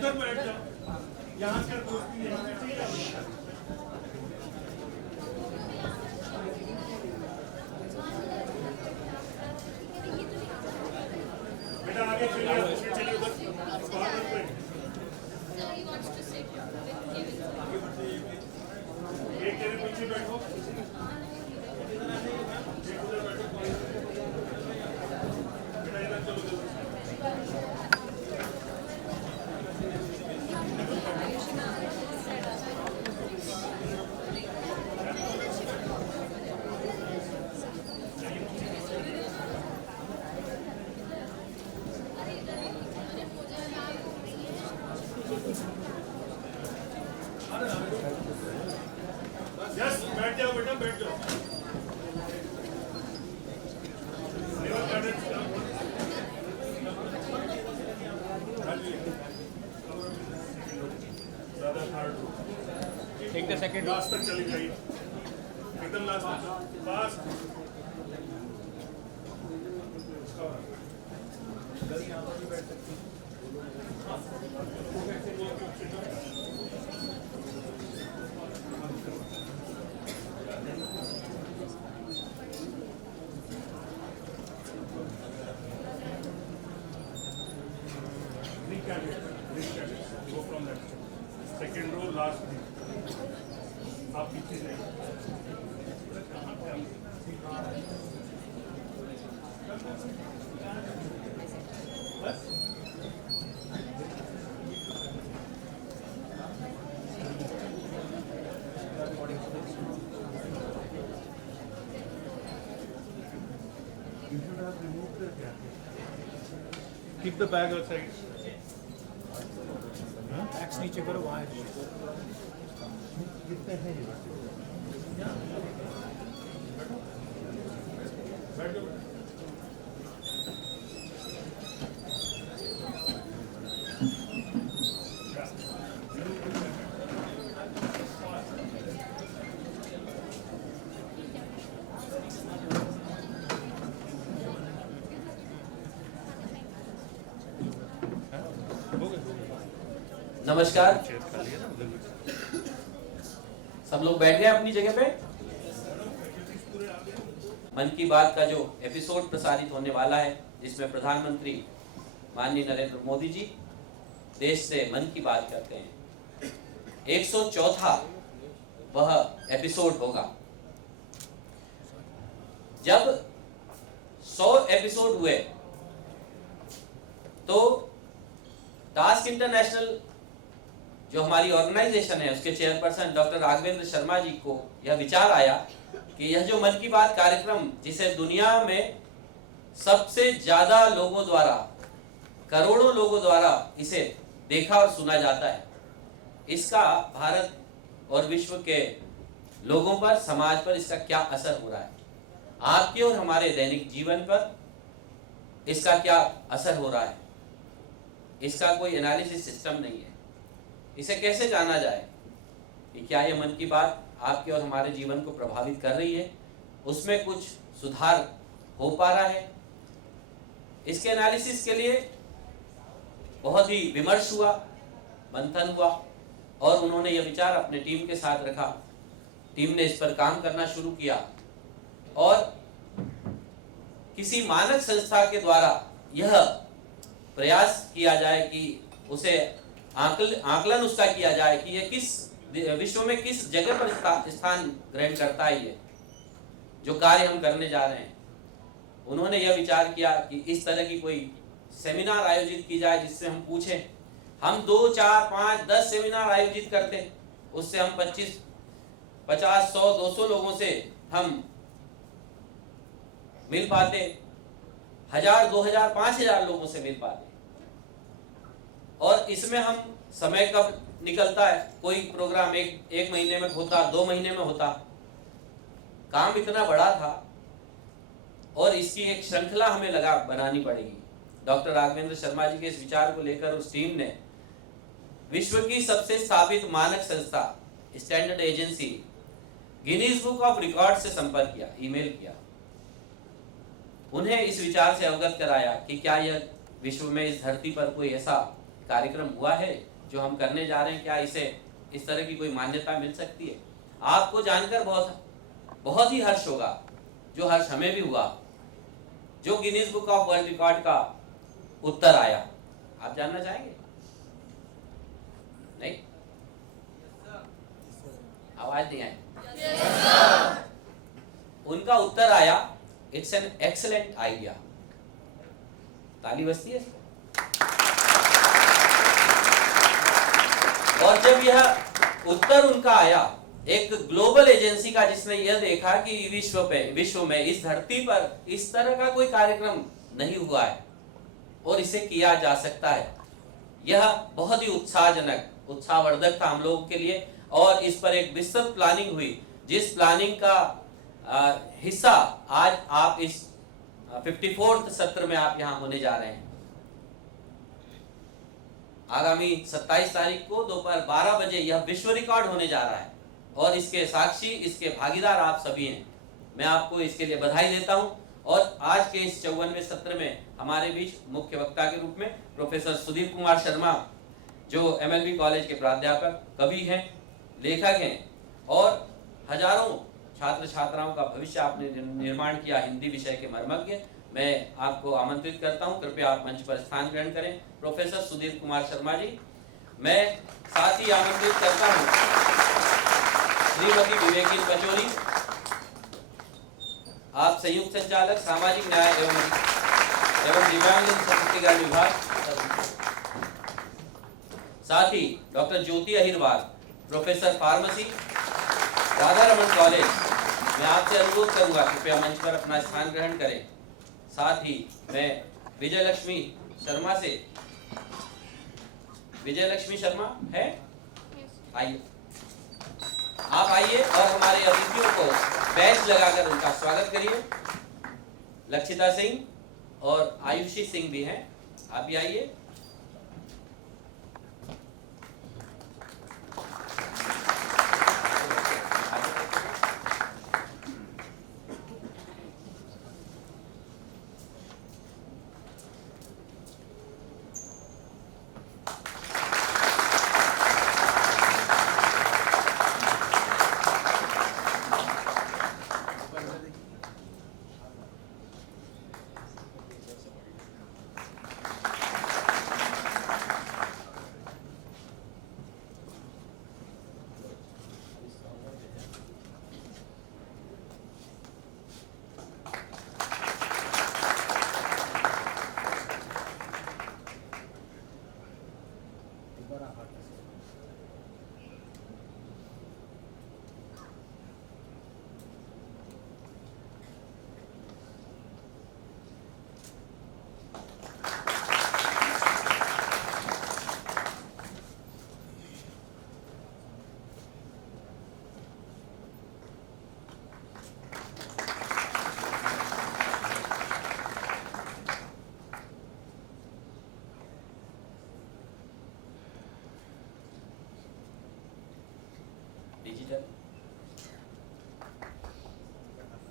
उधर बैठ जाओ, यहाँ कर दोस्ती बेटा आगे चलिए उधर एक तेरे पीछे बैठो, बेटा इधर चलो यस बैठ जाओ बेटा बैठ जाओ। टेक द सेकंड लास्ट तक चली जाइए, एकदम लास्ट तक पास। Go from that second row last thing. आप पीछे जाइए। बस keep the bag outside. Bags नीचे करो वहाँ कितने हैं ये? बैठ जाओ। नमस्कार, सब लोग बैठ गए अपनी जगह पे। मन की बात का जो एपिसोड प्रसारित होने वाला है, जिसमें प्रधानमंत्री माननीय नरेंद्र मोदी जी देश से मन की बात करते हैं, 104वां वह एपिसोड होगा। जब 100 एपिसोड हुए तो टास्क इंटरनेशनल जो हमारी ऑर्गेनाइजेशन है, उसके चेयरपर्सन डॉक्टर राघवेंद्र शर्मा जी को यह विचार आया कि यह जो मन की बात कार्यक्रम, जिसे दुनिया में सबसे ज्यादा लोगों द्वारा, करोड़ों लोगों द्वारा इसे देखा और सुना जाता है, इसका भारत और विश्व के लोगों पर, समाज पर इसका क्या असर हो रहा है, आपके और हमारे दैनिक जीवन पर इसका क्या असर हो रहा है, इसका कोई एनालिसिस सिस्टम नहीं है। इसे कैसे जाना जाए कि क्या यह मन की बात आपके और हमारे जीवन को प्रभावित कर रही है, उसमें कुछ सुधार हो पा रहा है। इसके एनालिसिस के लिए बहुत ही विमर्श हुआ, मंथन हुआ और उन्होंने यह विचार अपने टीम के साथ रखा। टीम ने इस पर काम करना शुरू किया और किसी मानक संस्था के द्वारा यह प्रयास किया जाए कि उसे आकलन उसका किया जाए कि यह किस विश्व में किस जगह पर स्थान ग्रहण करता है, ये जो कार्य हम करने जा रहे हैं। उन्होंने यह विचार किया कि इस तरह की कोई सेमिनार आयोजित की जाए जिससे हम पूछें। हम 2, 4, 5, 10 सेमिनार आयोजित करते, उससे हम 25, 50, 100, 200 लोगों से हम मिल पाते, 1000, 2000, 5000 लोगों से मिल पाते। और इसमें हम समय कब निकलता है, कोई प्रोग्राम एक महीने में होता, 2 महीने में होता, काम इतना बड़ा था और इसकी एक श्रृंखला हमें लगा बनानी पड़ेगी। डॉक्टर राघवेंद्र शर्मा जी के इस विचार को लेकर उस टीम ने विश्व की सबसे स्थापित मानक संस्था standard agency Guinness book of record से संपर्क किया, ईमेल किया, उन्हें इस विचार से अवगत कराया कि क्या यह विश्व में इस धरती पर कोई ऐसा कार्यक्रम हुआ है जो हम करने जा रहे हैं, क्या इसे इस तरह की कोई मान्यता मिल सकती है? आपको जानकर बहुत ही हर्ष होगा, जो हर्ष हमें भी हुआ, जो Guinness book of world record का उत्तर आया। आप जानना चाहेंगे? नहीं? आवाज नहीं आई। उनका उत्तर आया, इट्स एन एक्सेलेंट आइडिया। ताली बजती है इसको। और जब यह उत्तर उनका आया एक ग्लोबल एजेंसी का, जिसने यह देखा कि विश्व में इस धरती पर इस तरह का कोई कार्यक्रम नहीं हुआ है और इसे किया जा सकता है, यह बहुत ही उत्साहवर्धक था हम लोगों के लिए। और इस पर एक विस्तृत प्लानिंग हुई, जिस प्लानिंग का हिस्सा आज आप इस 54th सत्र में आप यहां होने जा रहे हैं। आगामी 27 तारीख को दोपहर 12 बजे यह विश्व रिकॉर्ड होने जा रहा है और इसके साक्षी, इसके भागीदार आप सभी हैं। मैं आपको इसके लिए बधाई देता हूं। और आज के इस 54वें सत्र में हमारे बीच मुख्य वक्ता के रूप में प्रोफेसर सुधीर कुमार शर्मा, जो MLB कॉलेज के प्राध्यापक, कवि हैं, लेखक हैं और हजारों छात्र छात्राओं का भविष्य आपने निर्माण किया, हिंदी विषय के मर्मज्ञ। मैं आपको आमंत्रित करता हूं, कृपया आप मंच पर स्थान ग्रहण करें। प्रोफेसर सुधीर कुमार शर्मा जी। मैं साथ ही आमंत्रित करता हूं श्रीमती विवेकी पचौरी, आप संयुक्त संचालक सामाजिक न्याय एवं दिव्यांग सशक्तिकरण विभाग। साथ ही doctor Jyoti Ahirwar, professor pharmacy, Radha Raman college. मैं आपसे अनुरोध करूंगा कृपया मंच पर अपना स्थान ग्रहण करें। साथ ही मैं विजयलक्ष्मी शर्मा से, विजयलक्ष्मी शर्मा है, आइए, आप आइए और हमारे अतिथियों को बैच लगाकर उनका स्वागत करिए। लक्षिता सिंह और आयुषी सिंह भी हैं, आप भी आइए।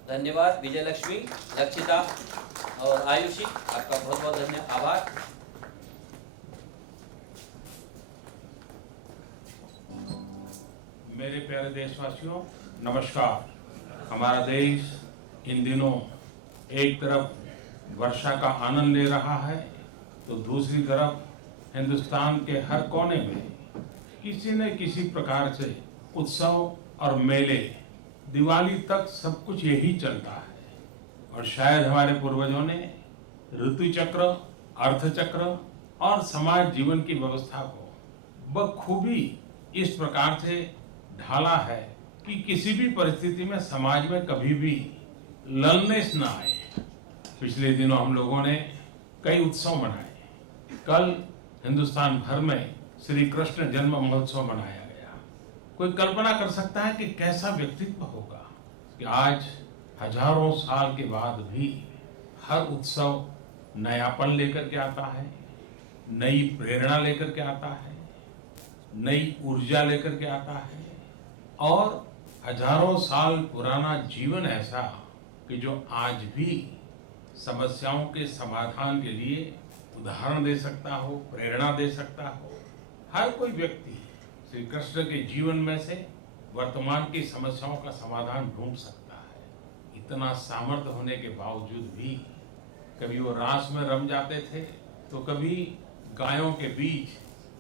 धन्यवाद विजयलक्ष्मी, लक्षिता और आयुषी, आपका बहुत बहुत धन्यवाद, आभार। मेरे प्यारे देशवासियों, नमस्कार। हमारा देश इन दिनों एक तरफ वर्षा का आनंद ले रहा है तो दूसरी तरफ हिंदुस्तान के हर कोने में किसी न किसी प्रकार से उत्सव और मेले, दिवाली तक सब कुछ यही चलता है। और शायद हमारे पूर्वजों ने ऋतु चक्र, अर्थ चक्र और समाज जीवन की व्यवस्था को बखूबी इस प्रकार से ढाला है कि किसी भी परिस्थिति में समाज में कभी भी ललनेस ना आए। पिछले दिनों हम लोगों ने कई उत्सव मनाए। कल हिंदुस्तान भर में श्री कृष्ण जन्म महोत्सव मनाया गया। कोई कल्पना कर सकता है कि कैसा व्यक्तित्व होगा कि आज हजारों साल के बाद भी हर उत्सव नयापन लेकर के आता है, नई प्रेरणा लेकर के आता है, नई ऊर्जा लेकर के आता है और हजारों साल पुराना जीवन ऐसा कि जो आज भी समस्याओं के समाधान के लिए उदाहरण दे सकता हो, प्रेरणा दे सकता हो, हर कोई व्यक्ति श्री कृष्ण के जीवन में से वर्तमान की समस्याओं का समाधान ढूंढ सकता है। इतना सामर्थ्य होने के बावजूद भी कभी वो रास में रम जाते थे, तो कभी गायों के बीच,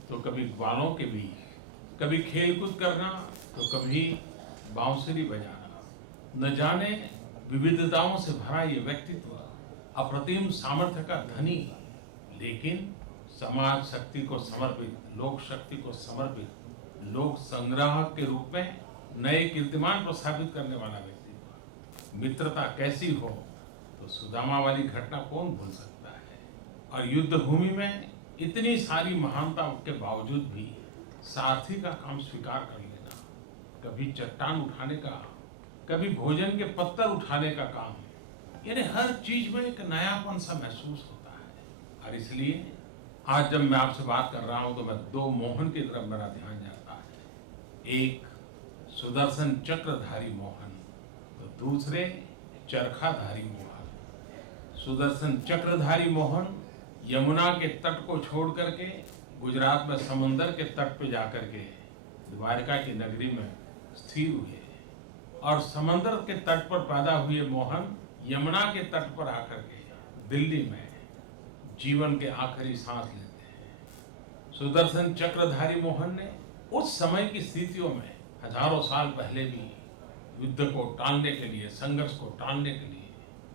तो कभी ग्वालों के बीच, कभी खेलकूद करना, तो कभी बांसुरी बजाना। न जाने विविधताओं से भरा ये व्यक्तित्व अप्रतिम सामर्थ्य का धनी, लेकिन समाज शक्ति को समर्पित, लोक शक्ति को समर्पित, लोक संग्राहक के रूप में नए कीर्तिमान को स्थापित करने वाला व्यक्ति। मित्रता कैसी हो तो सुदामा वाली घटना कौन भूल सकता है। और युद्ध भूमि में इतनी सारी महानता के बावजूद भी सारथी का काम स्वीकार कर लेना, कभी चट्टान उठाने का, कभी भोजन के पत्थर उठाने का काम, यानी हर चीज में एक नयापन सा महसूस होता है। और इसलिए आज जब मैं आपसे बात कर रहा हूं तो मैं दो मोहन की तरफ मेरा ध्यान जाता है। एक सुदर्शन चक्रधारी मोहन, तो दूसरे चरखाधारी मोहन। सुदर्शन चक्रधारी मोहन यमुना के तट को छोड़ करके गुजरात में समंदर के तट पे जाकर के द्वारका की नगरी में स्थिर हुए, और समंदर के तट पर पैदा हुए मोहन यमुना के तट पर आकर के दिल्ली में जीवन के आखिरी सांस लेते हैं। सुदर्शन चक्रधारी मोहन ने उस समय की स्थितियों में हजारों साल पहले भी युद्ध को टालने के लिए, संघर्ष को टालने के लिए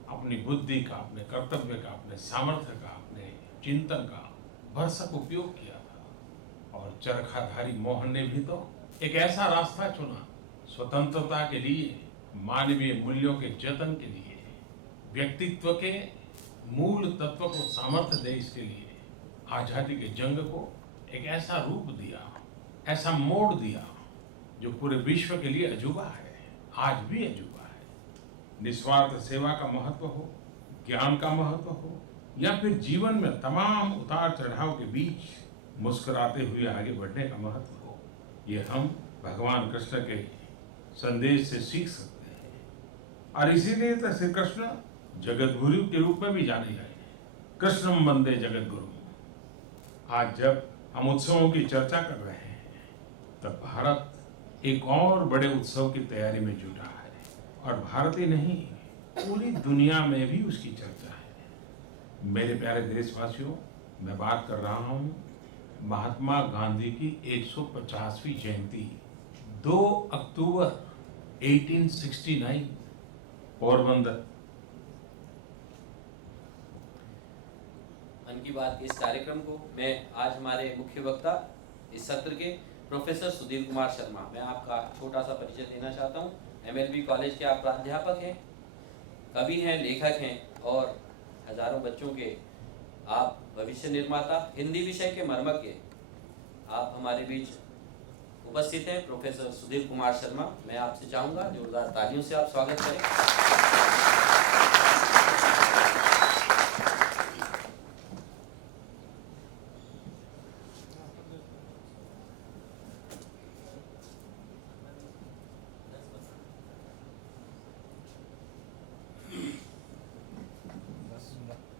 अपनी बुद्धि का, अपने कर्तव्य का, अपने सामर्थ्य का, अपने चिंतन का भरसक उपयोग किया था। और चरखाधारी मोहन ने भी तो एक ऐसा रास्ता चुना, स्वतंत्रता के लिए, मानवीय मूल्यों के जतन के लिए, व्यक्तित्व के मूल तत्व को सामर्थ्य दे, इसके लिए आजादी के जंग को एक ऐसा रूप दिया, ऐसा मोड़ दिया जो पूरे विश्व के लिए अजूबा है, आज भी अजूबा है। निस्वार्थ सेवा का महत्व हो, ज्ञान का महत्व हो, या फिर जीवन में तमाम उतार चढ़ाव के बीच मुस्कुराते हुए आगे बढ़ने का महत्व हो, ये हम भगवान कृष्ण के संदेश से सीख सकते हैं। और इसीलिए तो श्री कृष्ण जगत गुरु के रूप में भी जाने गए, कृष्णम वंदे जगत गुरु। आज जब हम उत्सवों की चर्चा कर रहे हैं, तब भारत एक और बड़े उत्सव की तैयारी में जुटा है, और भारत ही नहीं, पूरी दुनिया में भी उसकी चर्चा है। मेरे प्यारे देशवासियों, मैं बात कर रहा हूँ महात्मा गांधी की 150वीं जयंती 2 अक्टूबर 1869 पोरबंदर। मन की बात इस कार्यक्रम को मैं आज हमारे मुख्य वक्ता इस सत्र के प्रोफेसर सुधीर कुमार शर्मा, मैं आपका छोटा सा परिचय देना चाहता हूँ। MLB कॉलेज के आप प्राध्यापक हैं, कवि हैं, लेखक हैं, और हजारों बच्चों के आप भविष्य निर्माता, हिंदी विषय के मर्मज्ञ आप हमारे बीच उपस्थित हैं, प्रोफेसर सुधीर कुमार शर्मा। मैं आपसे चाहूँगा जोरदार तालियों से आप स्वागत करें।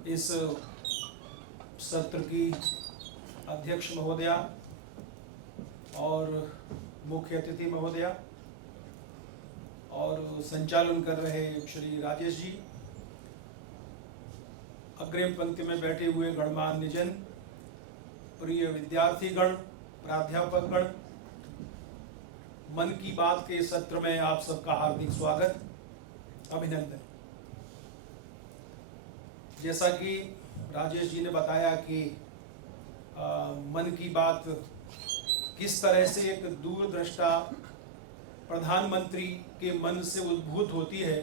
इस सत्र की अध्यक्ष महोदया और मुख्य अतिथि महोदया और संचालन कर रहे श्री राजेश जी, अग्रिम पंक्ति में बैठे हुए गणमान्य जन, प्रिय विद्यार्थीगण, प्राध्यापकगण, मन की बात के सत्र में आप सबका हार्दिक स्वागत, अभिनंदन। जैसा कि राजेश जी ने बताया कि मन की बात किस तरह से एक दूरदृष्टा प्रधानमंत्री के मन से उद्भूत होती है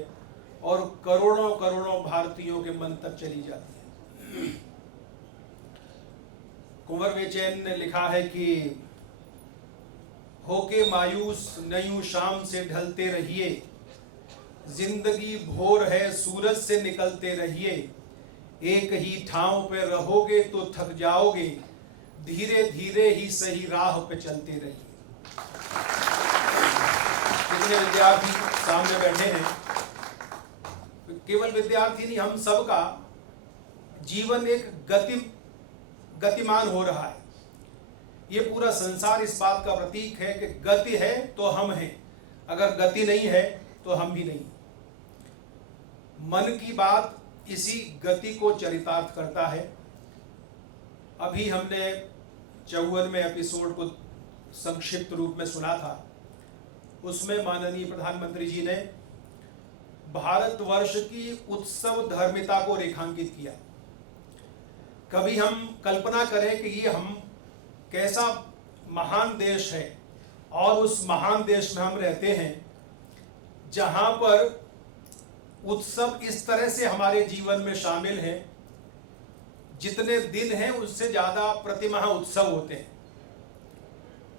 और करोड़ों करोड़ों भारतीयों के मन तक चली जाती है। कुंवर बेचैन ने लिखा है कि होके मायूस नयूं शाम से ढलते रहिए, जिंदगी भोर है सूरज से निकलते रहिए, एक ही ठाव पे रहोगे तो थक जाओगे, धीरे धीरे ही सही राह पे चलते रहिए। जितने विद्यार्थी सामने बैठे हैं, केवल विद्यार्थी नहीं, हम सबका जीवन एक गतिमान हो रहा है। ये पूरा संसार इस बात का प्रतीक है कि गति है तो हम हैं, अगर गति नहीं है तो हम भी नहीं। मन की बात इसी गति को चरितार्थ करता है। अभी हमने 54वें एपिसोड को संक्षिप्त रूप में सुना था। उसमें माननीय प्रधानमंत्री जी ने भारतवर्ष की उत्सव धर्मिता को रेखांकित किया। कभी हम कल्पना करें कि ये हम कैसा महान देश है और उस महान देश में हम रहते हैं जहां पर उत्सव इस तरह से हमारे जीवन में शामिल हैं, जितने दिन हैं उससे ज्यादा प्रतिमाह उत्सव होते हैं।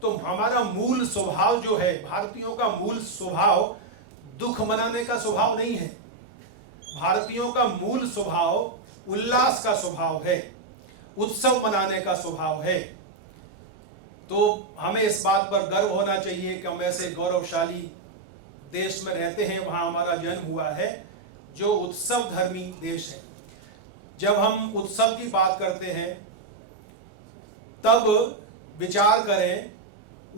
तो हमारा मूल स्वभाव जो है, भारतीयों का मूल स्वभाव दुख मनाने का स्वभाव नहीं है। भारतीयों का मूल स्वभाव उल्लास का स्वभाव है, उत्सव मनाने का स्वभाव है। तो हमें इस बात पर गर्व होना चाहिए कि हम ऐसे गौरवशाली देश में रहते हैं, वहां हमारा जन्म हुआ है, जो उत्सव धर्मी देश है। जब हम उत्सव की बात करते हैं तब विचार करें,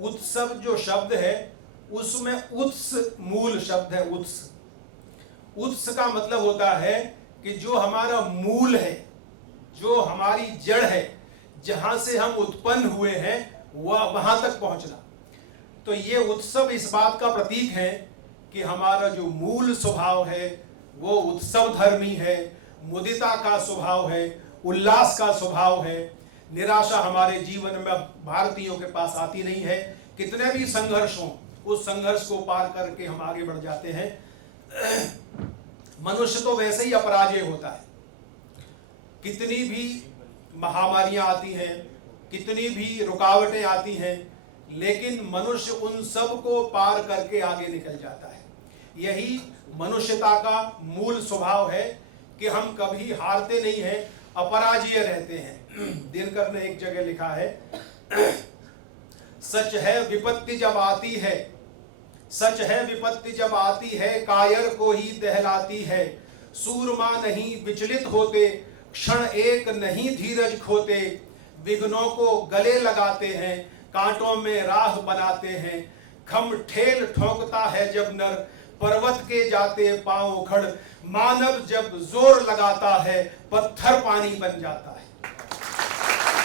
उत्सव जो शब्द है उसमें उत्स मूल शब्द है। उत्स का मतलब होता है कि जो हमारा मूल है, जो हमारी जड़ है, जहां से हम उत्पन्न हुए हैं वह वहां तक पहुंचना। तो ये उत्सव इस बात का प्रतीक है कि हमारा जो मूल स्वभाव है वो उत्सव धर्मी है, मुदिता का स्वभाव है, उल्लास का स्वभाव है। निराशा हमारे जीवन में भारतीयों के पास आती नहीं है। कितने भी संघर्ष हों, उस संघर्ष को पार करके हम आगे बढ़ जाते हैं। मनुष्य तो वैसे ही अपराजय होता है। कितनी भी महामारियां आती हैं, कितनी भी रुकावटें आती हैं, लेकिन मनुष्य उन सब को पार करके आगे निकल जाता है। यही मनुष्यता का मूल स्वभाव है कि हम कभी हारते नहीं हैं, अपराजय रहते हैं। दिनकर ने एक जगह लिखा है, सच है विपत्ति जब आती है, सच है विपत्ति जब आती है, कायर को ही दहलाती है। सूरमा नहीं विचलित होते, क्षण एक नहीं धीरज खोते। विघ्नों को गले लगाते हैं, कांटों में राह बनाते हैं। खम ठेल ठोकता है जब नर, पर्वत के जाते पांव उखड़। मानव जब जोर लगाता है, पत्थर पानी बन जाता है।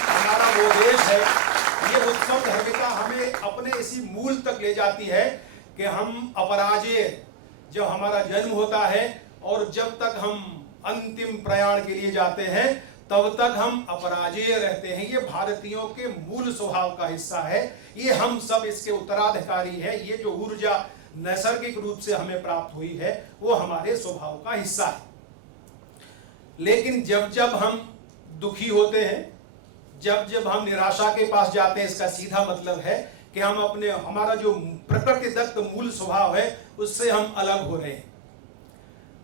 हमारा वो देश है। ये उत्सव धर्मिता हमें अपने इसी मूल तक ले जाती है कि हम अपराजय, जब हमारा जन्म होता है और जब तक हम अंतिम प्रयाण के लिए जाते हैं तब तक हम अपराजय रहते हैं। ये भारतीयों के मूल स्वभाव का हिस्सा है। ये हम सब इसके उत्तराधिकारी हैं। ये जो ऊर्जा नैसर्गिक रूप से हमें प्राप्त हुई है वो हमारे स्वभाव का हिस्सा है। लेकिन जब जब हम दुखी होते हैं, जब जब हम निराशा के पास जाते हैं, इसका सीधा मतलब है कि हम अपने, हमारा जो प्रकृतिदत्त मूल स्वभाव है उससे हम अलग हो रहे हैं।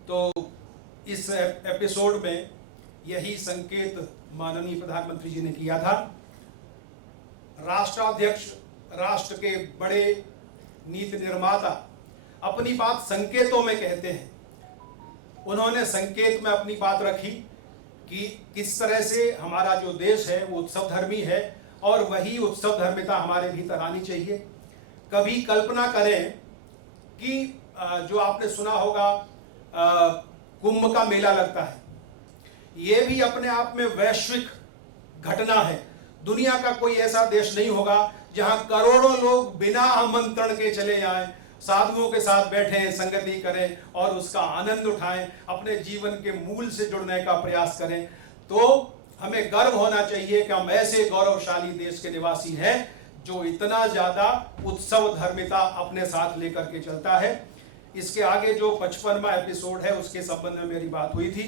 तो इस एपिसोड में यही संकेत माननीय प्रधानमंत्री जी ने किया था। राष्ट्राध्यक्ष, राष्ट्र के बड़े नीति निर्माता अपनी बात संकेतों में कहते हैं। उन्होंने संकेत में अपनी बात रखी कि किस तरह से हमारा जो देश है वो उत्सव धर्मी है और वही उत्सव धर्मिता हमारे भीतर आनी चाहिए। कभी कल्पना करें कि जो आपने सुना होगा कुंभ का मेला लगता है, ये भी अपने आप में वैश्विक घटना है। दुनिया का कोई ऐसा देश नहीं होगा जहां करोड़ों लोग बिना आमंत्रण के चले आए, साधुओं के साथ बैठें, संगति करें और उसका आनंद उठाएं, अपने जीवन के मूल से जुड़ने का प्रयास करें। तो हमें गर्व होना चाहिए कि हम ऐसे गौरवशाली देश के निवासी हैं जो इतना ज्यादा उत्सव धर्मिता अपने साथ लेकर के चलता है। इसके आगे जो 55वां एपिसोड है उसके संबंध में मेरी बात हुई थी,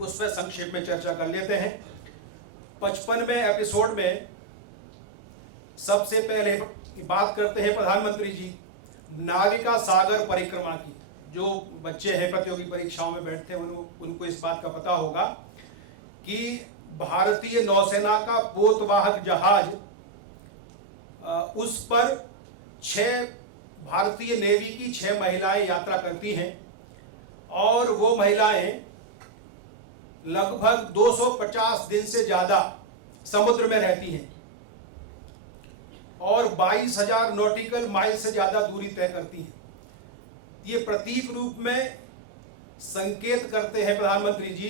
उस पर संक्षेप में चर्चा कर लेते हैं। 55वें एपिसोड में सबसे पहले बात करते हैं प्रधानमंत्री जी नाविका सागर परिक्रमा की। जो बच्चे हैं प्रतियोगी परीक्षाओं में बैठते हैं उनको इस बात का पता होगा कि भारतीय नौसेना का पोतवाहक जहाज, उस पर 6 भारतीय नेवी की 6 महिलाएं यात्रा करती हैं और वो महिलाएं लगभग 250 दिन से ज्यादा समुद्र में रहती हैं। और 22,000 नॉटिकल माइल से ज़्यादा दूरी तय करती हैं। ये प्रतीक रूप में संकेत करते हैं प्रधानमंत्री जी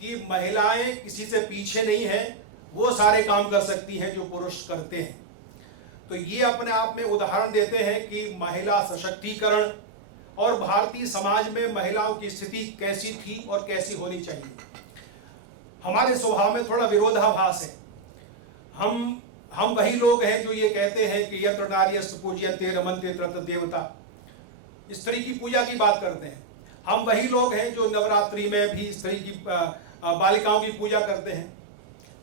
कि महिलाएं किसी से पीछे नहीं हैं, वो सारे काम कर सकती हैं जो पुरुष करते हैं। तो ये अपने आप में उदाहरण देते हैं कि महिला सशक्तिकरण और भारतीय समाज में महिलाओं की स्थिति कैसी थी और कैसी होनी चाहिए। हमारे स्वभाव में थोड़ा विरोधाभास है। हम वही लोग हैं जो ये कहते हैं कि यत्र नार्यस्तु पूज्यन्ते रमन्ते तत्र देवता, स्त्री की पूजा की बात करते हैं। हम वही लोग हैं जो नवरात्रि में भी स्त्री की बालिकाओं की पूजा करते हैं।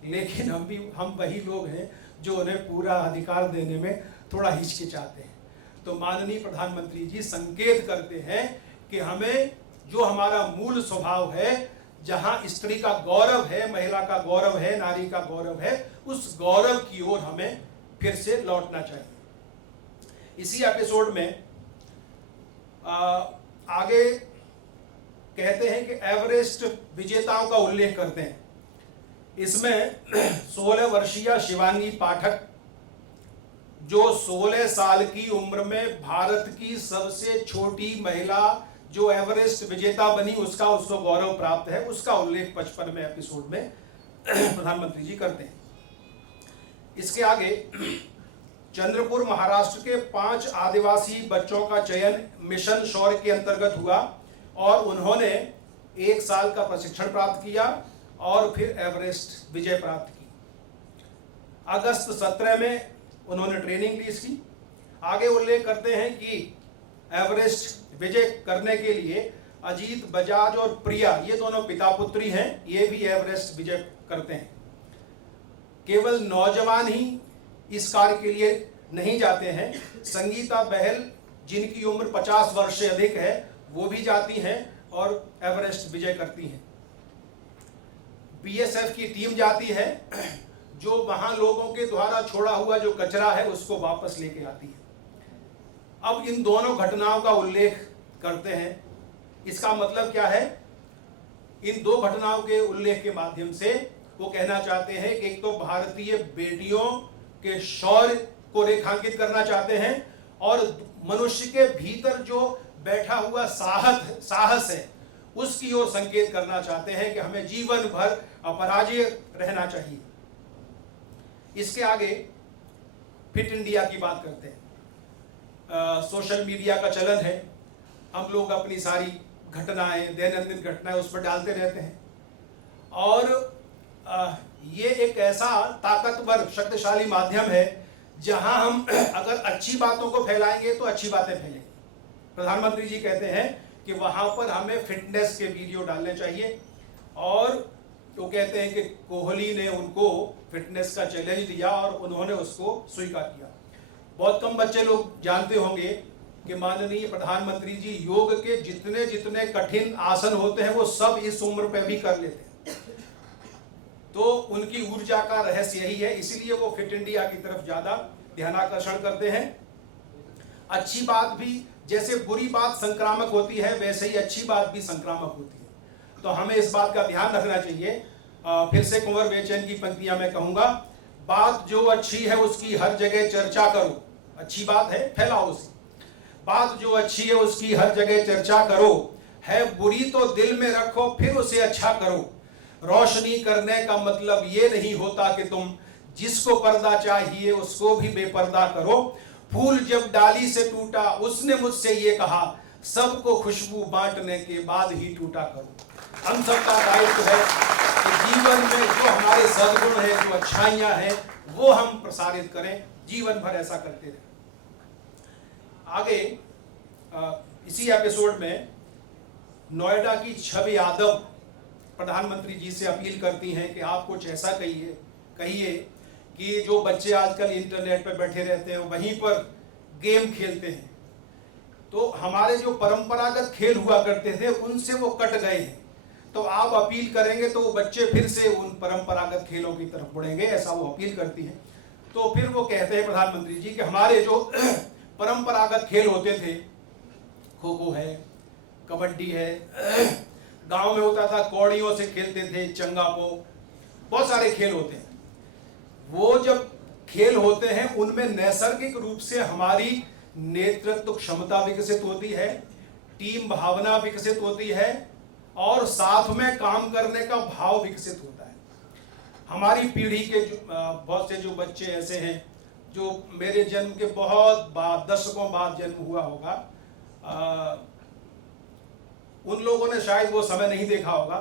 लेकिन हम वही लोग हैं जो उन्हें पूरा अधिकार देने में थोड़ा हिचकिचाते हैं। तो माननीय प्रधानमंत्री जी संकेत करते हैं कि हमें जो हमारा मूल स्वभाव है, जहां स्त्री का गौरव है, महिला का गौरव है, नारी का गौरव है, उस गौरव की ओर हमें फिर से लौटना चाहिए। इसी एपिसोड में आगे कहते हैं कि एवरेस्ट विजेताओं का उल्लेख करते हैं। इसमें 16 वर्षीय शिवांगी पाठक, जो 16 साल की उम्र में भारत की सबसे छोटी महिला जो एवरेस्ट विजेता बनी, उसको गौरव प्राप्त है, उसका उल्लेख 55वें एपिसोड में प्रधानमंत्री जी करते हैं। इसके आगे चंद्रपुर महाराष्ट्र के 5 आदिवासी बच्चों का चयन मिशन शौर्य के अंतर्गत हुआ और उन्होंने 1 साल का प्रशिक्षण प्राप्त किया और फिर एवरेस्ट विजय प्राप्त की। अगस्त 17 में उन्होंने ट्रेनिंग ली इसकी। आगे उल्लेख करते हैं कि एवरेस्ट विजय करने के लिए अजीत बजाज और प्रिया, ये दोनों पिता पुत्री हैं, ये भी एवरेस्ट विजय करते हैं। केवल नौजवान ही इस कार्य के लिए नहीं जाते हैं। संगीता बहल, जिनकी उम्र 50 वर्ष से अधिक है, वो भी जाती हैं और एवरेस्ट विजय करती हैं। बीएसएफ की टीम जाती है, जो वहां लोगों के द्वारा छोड़ा हुआ जो कचरा है उसको वापस लेके आती है। अब इन दोनों घटनाओं का उल्लेख करते हैं। इसका मतलब क्या है? इन 2 घटनाओं के उल्लेख के माध्यम से वो कहना चाहते हैं कि एक तो भारतीय बेटियों के शौर्य को रेखांकित करना चाहते हैं और मनुष्य के भीतर जो बैठा हुआ साहस है उसकी ओर संकेत करना चाहते हैं कि हमें जीवन भर अपराजेय रहना चाहिए। इसके आगे फिट इंडिया की बात करते हैं। सोशल मीडिया का चलन है, हम लोग अपनी सारी घटनाएं, दैनंदिन घटनाएं उस पर डालते रहते हैं और ये एक ऐसा ताकतवर शक्तिशाली माध्यम है जहां हम अगर अच्छी बातों को फैलाएंगे तो अच्छी बातें फैलेंगी। प्रधानमंत्री जी कहते हैं कि वहां पर हमें फिटनेस के वीडियो डालने चाहिए और वो कहते हैं कि कोहली ने उनको फिटनेस का चैलेंज दिया और उन्होंने उसको स्वीकार किया। बहुत कम बच्चे लोग जानते होंगे कि माननीय प्रधानमंत्री जी योग के जितने जितने कठिन आसन होते हैं वो सब इस उम्र पे भी कर लेते हैं। तो उनकी ऊर्जा का रहस्य यही है, इसीलिए वो फिट इंडिया की तरफ ज्यादा ध्यानाकर्षण करते हैं। अच्छी बात भी, जैसे बुरी बात संक्रामक होती है वैसे ही अच्छी बात भी संक्रामक होती है। तो हमें इस बात का ध्यान रखना चाहिए। फिर से कुंवर बेचैन की पंक्तियां मैं कहूंगा, बात जो अच्छी है उसकी हर जगह चर्चा करो, अच्छी बात है फैलाओ उसे। बात जो अच्छी है उसकी हर जगह चर्चा करो, है बुरी तो दिल में रखो फिर उसे अच्छा करो। रोशनी करने का मतलब ये नहीं होता कि तुम जिसको पर्दा चाहिए उसको भी बेपर्दा करो। फूल जब डाली से टूटा उसने मुझसे ये कहा, सबको खुशबू बांटने के बाद ही टूटा करो। हम सबका दायित्व है कि जीवन में जो हमारे सद्गुण है, जो अच्छाइयां हैं, वो हम प्रसारित करें, जीवन भर ऐसा करते रहें। आगे इसी एपिसोड में नोएडा की छवि यादव प्रधानमंत्री जी से अपील करती हैं कि आप कुछ ऐसा कहिए कि जो बच्चे आजकल इंटरनेट पर बैठे रहते हैं वहीं पर गेम खेलते हैं, तो हमारे जो परंपरागत खेल हुआ करते थे उनसे वो कट गए हैं। तो आप अपील करेंगे तो वो बच्चे फिर से उन परंपरागत खेलों की तरफ बढ़ेंगे, ऐसा वो अपील करती हैं। तो फिर वो कहते हैं प्रधानमंत्री जी कि हमारे जो परंपरागत खेल होते थे, खो खो है, कबड्डी है, गांव में होता था कौड़ियों से खेलते थे, चंगापो, बहुत सारे खेल होते हैं। वो जब खेल होते हैं उनमें नैसर्गिक रूप से हमारी नेतृत्व क्षमता विकसित होती है, टीम भावना विकसित होती है और साथ में काम करने का भाव विकसित होता है। हमारी पीढ़ी के बहुत से जो बच्चे ऐसे हैं जो मेरे जन्म के बहुत बाद, दशकों बाद जन्म हुआ होगा, उन लोगों ने शायद वो समय नहीं देखा होगा।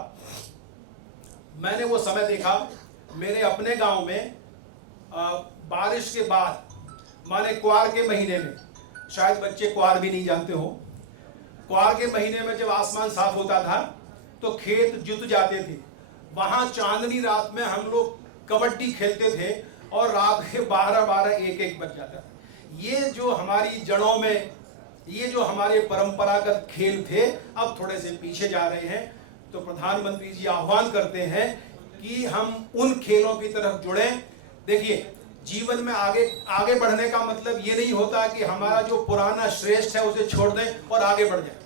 मैंने वो समय देखा मेरे अपने गांव में। बारिश के बाद माने क्वार के महीने में, शायद बच्चे क्वार भी नहीं जानते हो, क्वार के महीने में जब आसमान साफ होता था तो खेत जुत जाते थे। वहां चांदनी रात में हम लोग कबड्डी खेलते थे और रात के 12-12, 1-1 बज जाता था। ये जो हमारी जड़ों में, ये जो हमारे परंपरागत खेल थे अब थोड़े से पीछे जा रहे हैं। तो प्रधानमंत्री जी आह्वान करते हैं कि हम उन खेलों की तरफ जुड़ें। देखिए, जीवन में आगे बढ़ने का मतलब ये नहीं होता कि हमारा जो पुराना श्रेष्ठ है उसे छोड़ दें और आगे बढ़ जाए।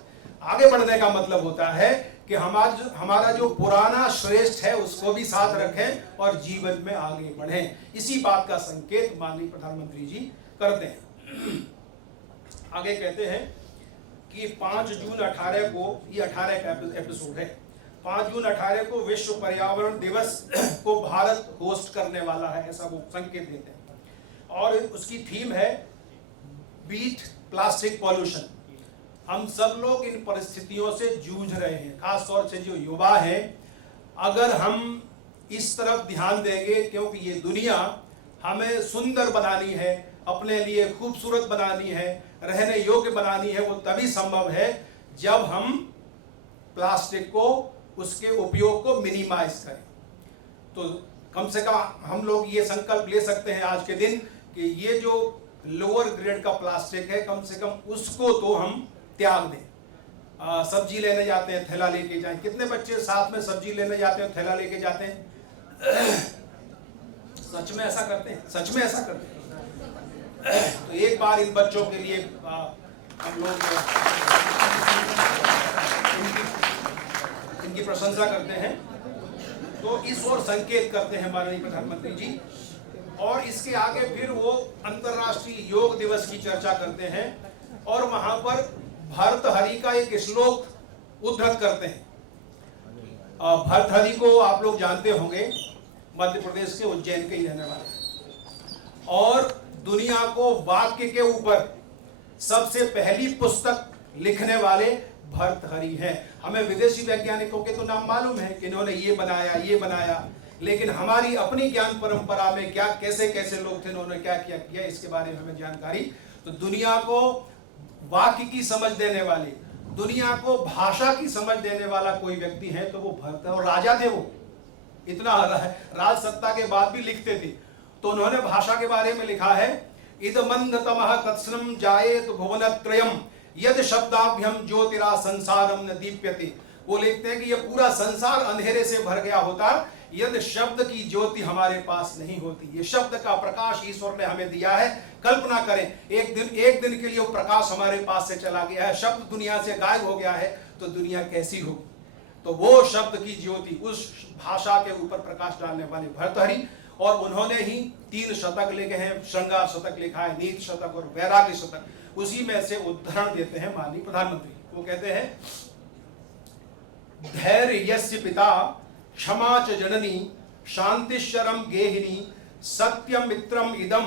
आगे बढ़ने का मतलब होता है कि हमारा जो पुराना श्रेष्ठ है उसको भी साथ रखें और जीवन में आगे बढ़ें। इसी बात का संकेत माननीय प्रधानमंत्री जी करते हैं। आगे कहते हैं कि 5 जून 18 को, ये 18 का एपिसोड है, 5 जून 18 को विश्व पर्यावरण दिवस को भारत होस्ट करने वाला है, ऐसा वो संकेत देते हैं। और उसकी थीम है बीट प्लास्टिक पॉल्यूशन। हम सब लोग इन परिस्थितियों से जूझ रहे हैं, खास तौर से जो युवा हैं। अगर हम इस तरफ ध्यान देंगे, क्योंकि ये दुनिया हमें सुंदर बनानी है, अपने लिए खूबसूरत बनानी है, रहने योग्य बनानी है, वो तभी संभव है जब हम प्लास्टिक को, उसके उपयोग को मिनिमाइज करें। तो कम से कम हम लोग ये संकल्प ले सकते हैं आज के दिन कि ये जो लोअर ग्रेड का प्लास्टिक है, कम से कम उसको तो हम त्याग दें। सब्जी लेने जाते हैं, थैला लेके जाएं। कितने बच्चे साथ में सब्जी लेने जाते हैं, थैला लेके जाते हैं? सच में ऐसा करते हैं? सच में ऐसा करते हैं? तो एक बार इन बच्चों के लिए हम लोग इनकी प्रशंसा करते हैं। तो इस ओर संकेत करते हैं माननीय प्रधानमंत्री जी। और इसके आगे फिर वो अंतर्राष्ट्रीय योग दिवस की चर्चा करते हैं और वहां पर भर्तहरि का एक श्लोक उद्धृत करते हैं। भर्तहरि को आप लोग जानते होंगे, मध्य प्रदेश के उज्जैन के ही रहने वाले, और दुनिया को वाक्य के ऊपर सबसे पहली पुस्तक लिखने वाले भर्तहरि हैं। हमें विदेशी वैज्ञानिकों के तो नाम मालूम है कि इन्होंने ये बनाया, लेकिन हमारी अपनी ज्ञान परंपरा में क्या कैसे कैसे लोग थे, उन्होंने क्या किया, इसके बारे में हमें जानकारी। तो दुनिया को वाक्य की समझ देने वाले, दुनिया को भाषा की समझ देने वाला कोई व्यक्ति है तो वो भरत है। और राजा थे वो, इतना राज सत्ता के बाद भी लिखते थे। तो उन्होंने भाषा के बारे में लिखा है, इदमंदतमः तत्स्नम जायेत भुवनत्रयम् यद शब्दाभ्यम ज्योतिरा संसारम न दीप्यते। वो लिखते हैं कि ये पूरा संसार अंधेरे से भर गया होता यदि शब्द की ज्योति हमारे पास नहीं होती। ये शब्द का प्रकाश ईश्वर ने हमें दिया है। कल्पना करें, एक दिन के लिए वो प्रकाश हमारे पास से चला गया है, शब्द दुनिया से गायब हो गया है, तो दुनिया कैसी होगी। तो वो शब्द की ज्योति, उस भाषा के ऊपर प्रकाश डालने वाले भर्तहरि, और उन्होंने ही 3 शतक लिखे हैं। श्रृंगार शतक लिखा है, नीति शतक और वैराग्य शतक। उसी में से उदाहरण देते हैं माननीय प्रधानमंत्री। वो कहते हैं, धैर्य यस्य पिता क्षमा च जननी शांतिश्चरम गेहिनी सत्यम मित्रम इदम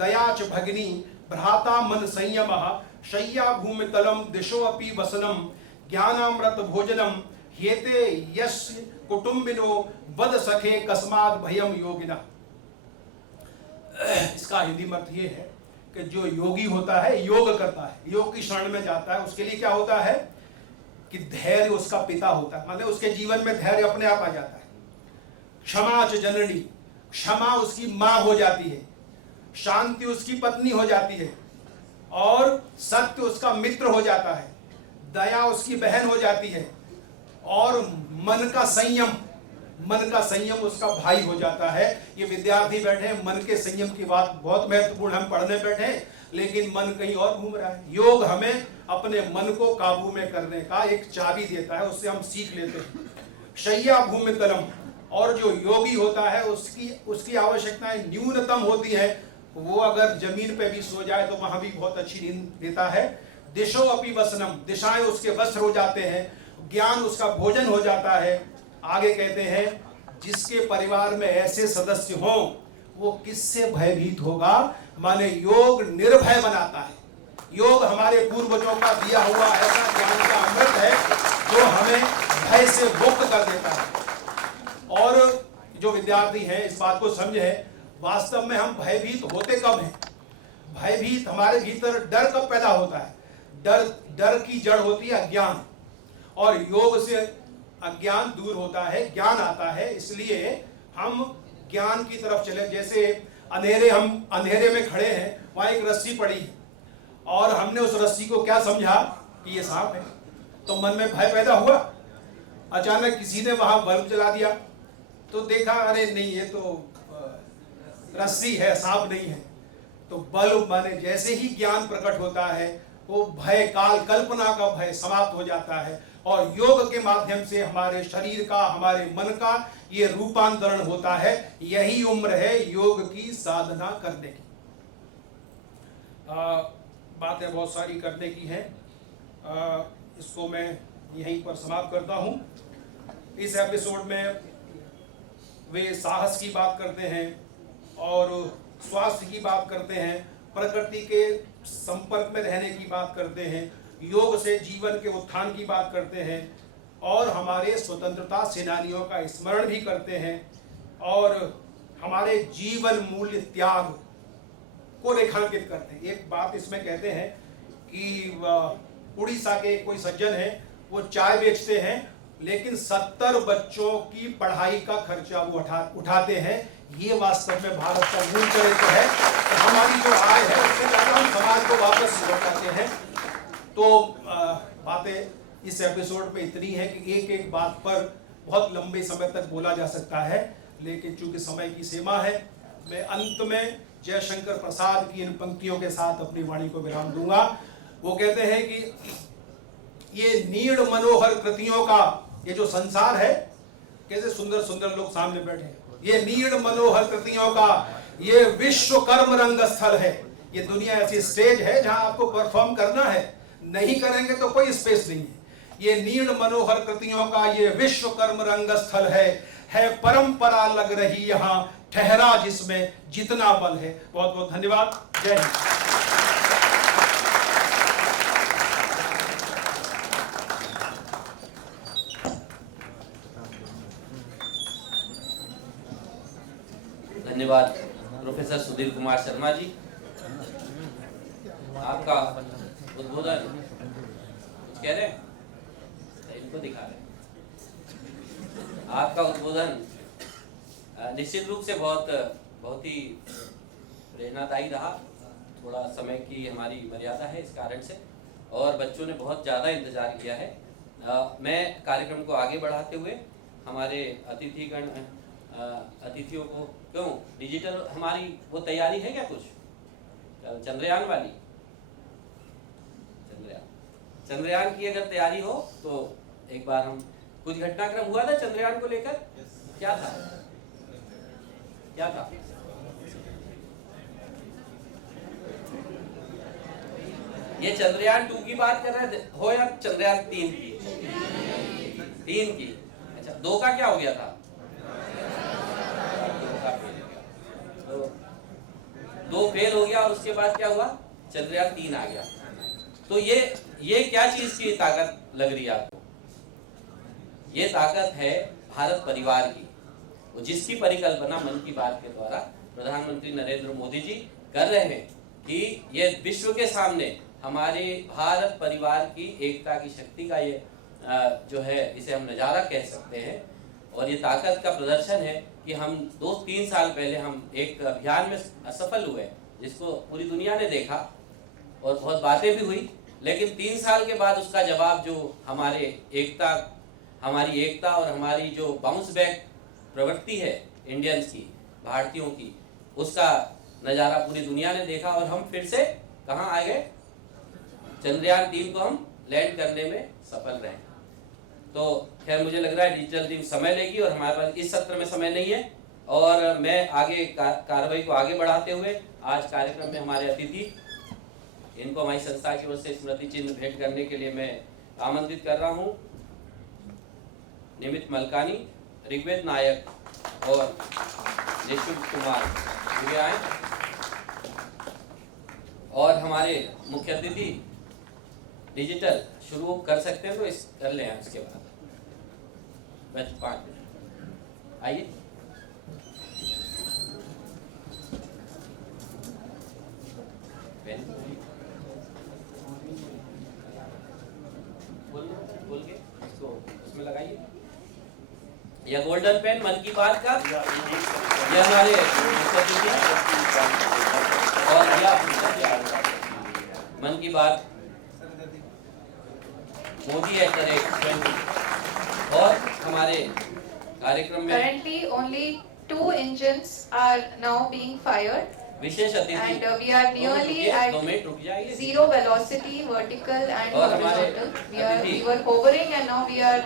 दया च भगिनी भ्राता मन संयमः शय्या भूमितलम दिशो अपि वसनम ज्ञानामृत भोजनम हेते यस्य कुटुंबिनो वद सखे कस्माद भयम योगिना। इसका हिंदी अर्थ ये है कि जो योगी होता है, योग करता है, योग की शरण में जाता है, उसके लिए क्या होता है कि धैर्य उसका पिता होता है, मतलब उसके जीवन में धैर्य अपने आप आ जाता है। क्षमा च जननी, क्षमा उसकी मां हो जाती है, शांति उसकी पत्नी हो जाती है, और सत्य उसका मित्र हो जाता है, दया उसकी बहन हो जाती है, और मन का संयम उसका भाई हो जाता है। ये विद्यार्थी बैठे हैं, मन के संयम की बात बहुत महत्वपूर्ण, हम पढ़ने बैठे हैं लेकिन मन कहीं और घूम रहा है। योग हमें अपने मन को काबू में करने का एक चाबी देता है, उससे हम सीख लेते हैं। शय्या भूमितलम, और जो योगी होता है उसकी आवश्यकताएं न्यूनतम होती है, वो अगर जमीन पे भी सो जाए तो वहां भी बहुत अच्छी नींद लेता है। दिशो अपि वसनम, दिशाएं उसके वस्त्र हो जाते हैं, ज्ञान उसका भोजन हो जाता है। आगे कहते हैं जिसके परिवार में ऐसे सदस्य हों वो किससे भयभीत होगा। माने योग निर्भय बनाता है। योग हमारे पूर्वजों का दिया हुआ ऐसा ज्ञान का अमृत है जो हमें भय से मुक्त कर देता है। और जो विद्यार्थी हैं इस बात को समझे, वास्तव में हम भयभीत होते कब हैं? भयभीत हमारे भीतर डर कब पैदा होता है? डर की जड़ होती है अज्ञान, और योग से अज्ञान दूर होता है, ज्ञान आता है। इसलिए हम ज्ञान की तरफ चले। जैसे हम अंधेरे में खड़े हैं, वहां एक रस्सी पड़ी है और हमने उस रस्सी को क्या समझा कि ये सांप है, तो मन में भय पैदा हुआ। अचानक किसी ने वहां बल्ब जला दिया तो देखा अरे नहीं ये तो रस्सी है, सांप नहीं है। तो बल्ब माने जैसे ही ज्ञान प्रकट होता है वो भय, काल कल्पना का भय समाप्त हो जाता है। और योग के माध्यम से हमारे शरीर का, हमारे मन का ये रूपांतरण होता है। यही उम्र है योग की साधना करने की। बातें बहुत सारी करने की हैं, इसको मैं यहीं पर समाप्त करता हूं। इस एपिसोड में वे साहस की बात करते हैं और स्वास्थ्य की बात करते हैं, प्रकृति के संपर्क में रहने की बात करते हैं, योग से जीवन के उत्थान की बात करते हैं और हमारे स्वतंत्रता सेनानियों का स्मरण भी करते हैं और हमारे जीवन मूल्य त्याग को रेखांकित करते हैं। एक बात इसमें कहते हैं कि उड़ीसा के कोई सज्जन हैं, वो चाय बेचते हैं लेकिन 70 बच्चों की पढ़ाई का खर्चा वो उठाते हैं। ये वास्तव में भारत का मूल चरित्र है। तो हमारी जो आय है उससे ज्यादा हम समाज को वापस लौटाते हैं। तो बातें इस एपिसोड में इतनी है कि एक एक बात पर बहुत लंबे समय तक बोला जा सकता है, लेकिन चूंकि समय की सीमा है, मैं अंत में जयशंकर प्रसाद की इन पंक्तियों के साथ अपनी वाणी को विराम दूंगा। वो कहते हैं कि ये नीड़ मनोहर कृतियों का ये जो संसार है, कैसे सुंदर सुंदर लोग सामने बैठे हैं, ये नीड़ मनोहर कृतियों का ये विश्व कर्म रंग स्थल है। ये दुनिया ऐसी स्टेज है जहां आपको परफॉर्म करना है, नहीं करेंगे तो कोई स्पेस नहीं है। ये नीड़ मनोहर कृतियों का ये विश्व कर्म रंग स्थल है परंपरा लग रही यहाँ, ठहरा जिसमें जितना बल है। बहुत बहुत धन्यवाद। जय हिंद। धन्यवाद प्रोफेसर सुधीर कुमार शर्मा जी। आपका उद्बोधन कुछ कह रहे हैं? इनको दिखा रहे हैं। आपका उद्बोधन निश्चित रूप से बहुत ही प्रेरणादायी रहा। थोड़ा समय की हमारी मर्यादा है इस कारण से, और बच्चों ने बहुत ज़्यादा इंतजार किया है। मैं कार्यक्रम को आगे बढ़ाते हुए हमारे अतिथियों को क्यों डिजिटल हमारी वो तैयारी है क्या कुछ चंद्रयान वाली? चंद्रयान की अगर तैयारी हो तो एक बार हम, कुछ घटनाक्रम हुआ था चंद्रयान को लेकर, क्या था? ये चंद्रयान 2 की बात कर रहे हो या चंद्रयान 3 की? 3 की। अच्छा, 2 का क्या हो गया था? 2 फेल हो गया और उसके बाद क्या हुआ? चंद्रयान 3 आ गया। तो ये क्या चीज की ताकत लग रही है आपको? ये ताकत है भारत परिवार की, जिसकी परिकल्पना मन की बात के द्वारा प्रधानमंत्री नरेंद्र मोदी जी कर रहे हैं कि ये विश्व के सामने हमारे भारत परिवार की एकता की शक्ति का ये जो है इसे हम नज़ारा कह सकते हैं। और ये ताकत का प्रदर्शन है कि हम 2-3 साल पहले हम एक अभियान में असफल हुए जिसको पूरी दुनिया ने देखा और बहुत बातें भी हुई, लेकिन 3 साल के बाद उसका जवाब जो हमारी एकता और हमारी जो बाउंस बैक प्रवृत्ति है इंडियंस की, भारतीयों की, उसका नज़ारा पूरी दुनिया ने देखा और हम फिर से कहाँ आ गए? चंद्रयान 3 को हम लैंड करने में सफल रहे। तो खैर मुझे लग रहा है डिजिटल टीम समय लेगी और हमारे पास इस सत्र में समय नहीं है, और मैं आगे कार्रवाई को आगे बढ़ाते हुए आज कार्यक्रम में हमारे अतिथि, इनको हमारी संस्था की ओर से स्मृति चिन्ह भेंट करने के लिए मैं आमंत्रित कर रहा हूँ। निमित मलकानी, ऋग्वेद नायक और निशुल्क कुमार ये आए, और हमारे मुख्य अतिथि डिजिटल शुरू कर सकते हैं तो इस कर लें। उसके बाद बस 5 मिनट आइए। बोल के इसको उसमें लगाइए। यह गोल्डन पेन मन की बात का, यह हमारे और यह मन की बात मोदी @ और हमारे कार्यक्रम में currently only 2 engines are now being fired विशेष and अतिथि we are nearly at 2 minute रुक जाइए। 0 velocity vertical and और हमारे horizontal. We were hovering and now we are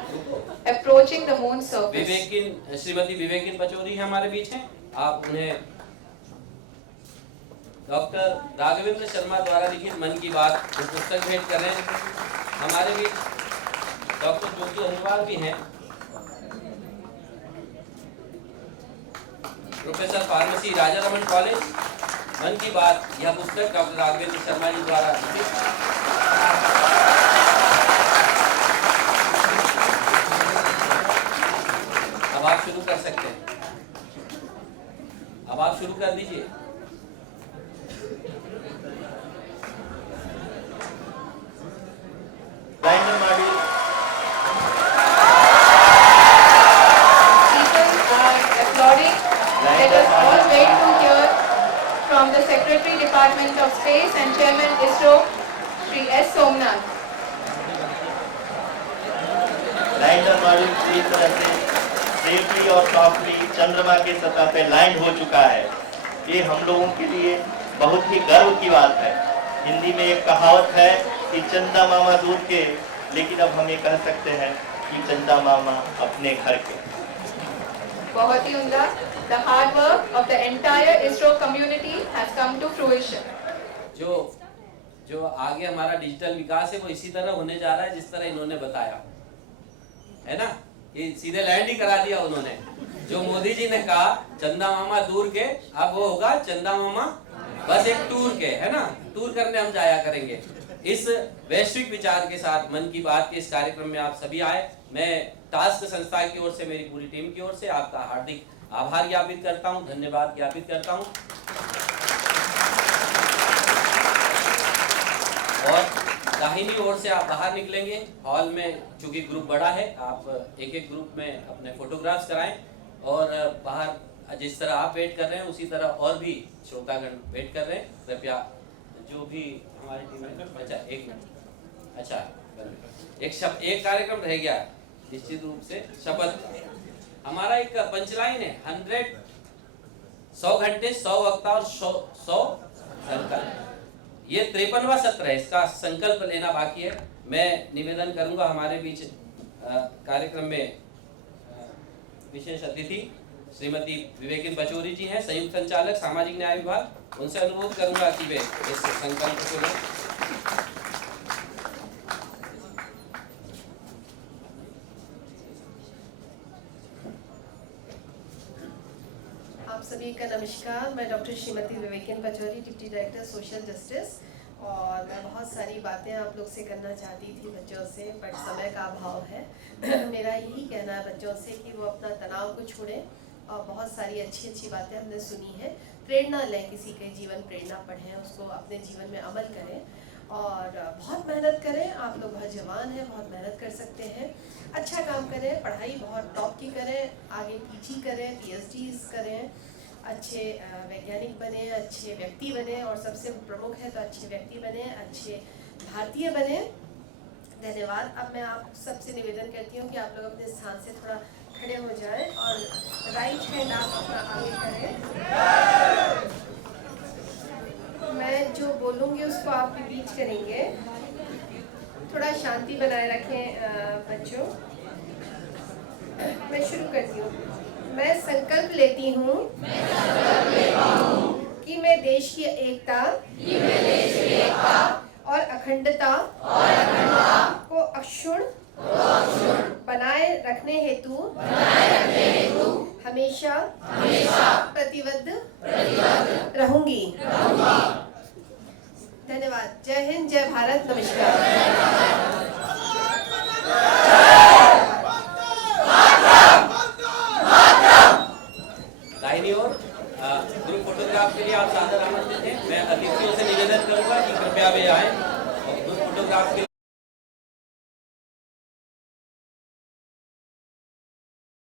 approaching the moon surface. Shrimati Vivekin Pachauri है हमारे बीच हैं। आप उन्हें डॉक्टर राघवेंद्र शर्मा द्वारा लिखित मन की बात पुस्तक भेंट कर रहे हैं। हमारे बीच डॉक्टर ज्योति अग्रवाल भी हैं, प्रोफेसर फार्मेसी राजा रमन कॉलेज। मन की बात यह पुस्तक डॉक्टर राघवेंद्र शर्मा जी द्वारा लिखित। अब आप शुरू कर सकते हैं, अब आप शुरू कर दीजिए। People are applauding. Let us all wait to hear from the Secretary Department of Space and Chairman ISRO, Shri S. Somnath. Lander module पूरी तरह से सेफली और सॉफ्टली चंद्रमा के सतह पे लैंड हो चुका है। ये हम लोगों के लिए बहुत ही गर्व की बात है। हिंदी में एक कहावत है कि चंदा मामा दूर के, लेकिन अब हम ये कह सकते हैं कि चंदा मामा अपने घर के। बहुत ही उम्दा। The hard work of the entire ISRO community has come to fruition. जो आगे हमारा डिजिटल विकास है वो इसी तरह होने जा रहा है जिस तरह इन्होंने बताया है ना। ये सीधे लैंड ही करा दिया उन्होंने। जो मोदी जी ने कहा चंदा मामा दूर के, अब वो होगा चंदा मामा बस एक टूर के, है ना। टूर करने हम जाया करेंगे। इस वैश्विक विचार के साथ मन की बात के इस कार्यक्रम में आप सभी आए। मैं टास्क संस्था की ओर से, मेरी पूरी टीम की ओर से आपका हार्दिक आभार ज्ञापित करता हूं, धन्यवाद ज्ञापित करता हूं। और दाहिनी ओर से आप बाहर निकलेंगे हॉल में, चूंकि ग्रुप बड़ा है, आप एक एक ग्रुप में अपने फोटोग्राफ्स कराएं। और बाहर जिस तरह आप वेट कर रहे हैं उसी तरह और भी श्रोतागण वेट कर रहे हैं। कृपया जो भी हमारी टीम में, अच्छा एक मिनट, अच्छा एक कार्यक्रम रह गया निश्चित रूप से, शपथ। हमारा एक पंचलाइन है 100 घंटे 100 वक्ता और 100 संकल्प। ये 53वां सत्र है, इसका संकल्प लेना बाकी है। मैं निवेदन करूंगा हमारे बीच कार्यक्रम में विशेष अतिथि श्रीमती विवेकिन पचौरी जी हैं, संयुक्त संचालक सामाजिक न्याय विभाग। उनसे अनुरोध करूंगा कि वे इस संकल्प को लें। आप सभी का नमस्कार। मैं doctor Shrimati Vivekin Pachauri, deputy director social justice. और मैं बहुत सारी बातें आप लोग से करना चाहती थी बच्चों से, बट समय का अभाव है। मेरा यही कहना है बच्चों से कि वो अपना तनाव को छोड़ें और बहुत सारी अच्छी अच्छी बातें हमने सुनी हैं। प्रेरणा लें, किसी के जीवन प्रेरणा पढ़ें, उसको अपने जीवन में अमल करें और बहुत मेहनत करें। आप लोग बहुत जवान हैं, बहुत मेहनत कर सकते हैं। अच्छा काम करें, पढ़ाई बहुत टॉप की करें, आगे पीजी करें, PhDs करें, अच्छे वैज्ञानिक बने, अच्छे व्यक्ति बने और सबसे प्रमुख है तो अच्छे व्यक्ति बने, अच्छे भारतीय बने। धन्यवाद। अब मैं आप सबसे निवेदन करती हूँ कि आप लोग अपने स्थान से थोड़ा खड़े हो जाएं और राइट हैंड आप अपना आगे करें। मैं जो बोलूँगी उसको आप रिपीट करेंगे। थोड़ा शांति बनाए रखें बच्चों। मैं शुरू करती हूँ। मैं संकल्प लेती हूँ कि मैं देश की एकता और अखंडता को अक्षुण्ण बनाए रखने हेतु हमेशा प्रतिबद्ध रहूंगी। धन्यवाद। जय हिंद, जय भारत, नमस्कार। दाहिनी ओर ग्रुप फोटोग्राफ के लिए आप सादर आमंत्रित हैं। मैं अतिथियों से निवेदन करूंगा कि कृपया वे आएं और ग्रुप फोटोग्राफ के लिए